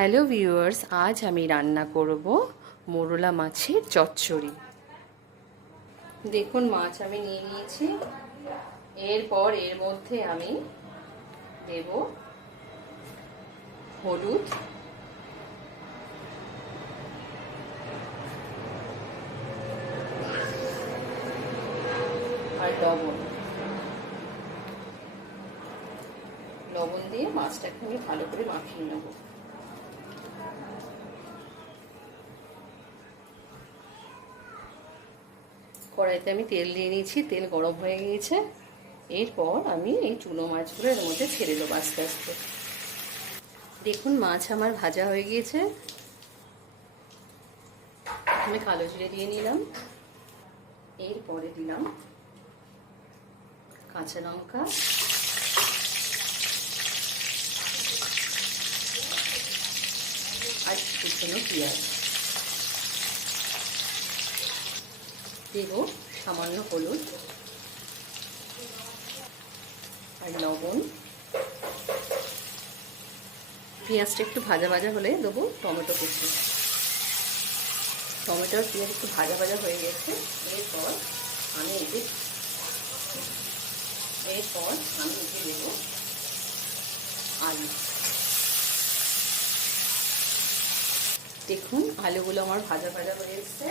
Hello viewers, আজ আমি রান্না করব মোরলা মাছের চচ্চড়ি। দেখুন, মাছ আমি নিয়ে নিয়েছি। এরপর এর মধ্যে আমি দেব হলুদ। আর লবণ। লবণ দিয়ে মাছটাকে আমি ভালো করে মাখিয়ে নেব। কড়াইতে আমি তেল দিয়ে নিয়েছি, তেল গরম হয়ে গিয়েছে। এরপর আমি এই চুনো মাছগুলো এর মধ্যে ছেড়ে দেবো আস্তে আস্তে। দেখুন, মাছ আমার ভাজা হয়ে গিয়েছে। আমি কালো জিরে দিয়ে নিলাম। এরপরে দিলাম কাঁচা লঙ্কা। আর কুচনো পেঁয়াজ। দেব, সামান্য হলুদ আর লবণ। পেঁয়াজটা একটু ভাজা ভাজা হলে দেবো টমেটো কুচি। টমেটোর পেঁয়াজ একটু ভাজা ভাজা হয়ে গেছে। এরপর আমি এতে এরপর আমি এতে দেব আলু। দেখুন, আলুগুলো আমার ভাজা ভাজা হয়ে এসছে।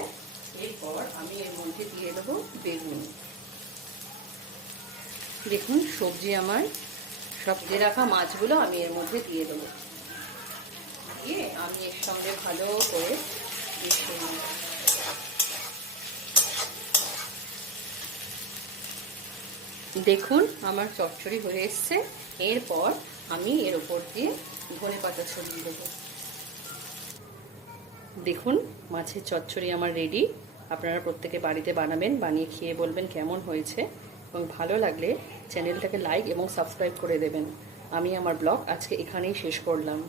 এরপর আমি এর মধ্যে দিয়ে দেবো বেগুন। দেখুন, সবজি আমার, সব দিয়ে রাখা মাছগুলো আমি এর মধ্যে দিয়ে দেবো। দিয়ে আমি এর সঙ্গে ভালো করে দেখুন, আমার চচ্চড়ি হয়ে এসছে। এরপর আমি এর ওপর দিয়ে ধনে পাতা ছড়িয়ে দেবো। দেখুন, মাছের চচ্চড়ি আমার রেডি আপনারা প্রত্যেকে বাড়িতে বানাবেন, বানিয়ে খেয়ে বলবেন কেমন হয়েছে এবং ভালো লাগলে চ্যানেলটাকে লাইক এবং সাবস্ক্রাইব করে দেবেন। আমি আমার ব্লগ আজকে এখানেই শেষ করলাম।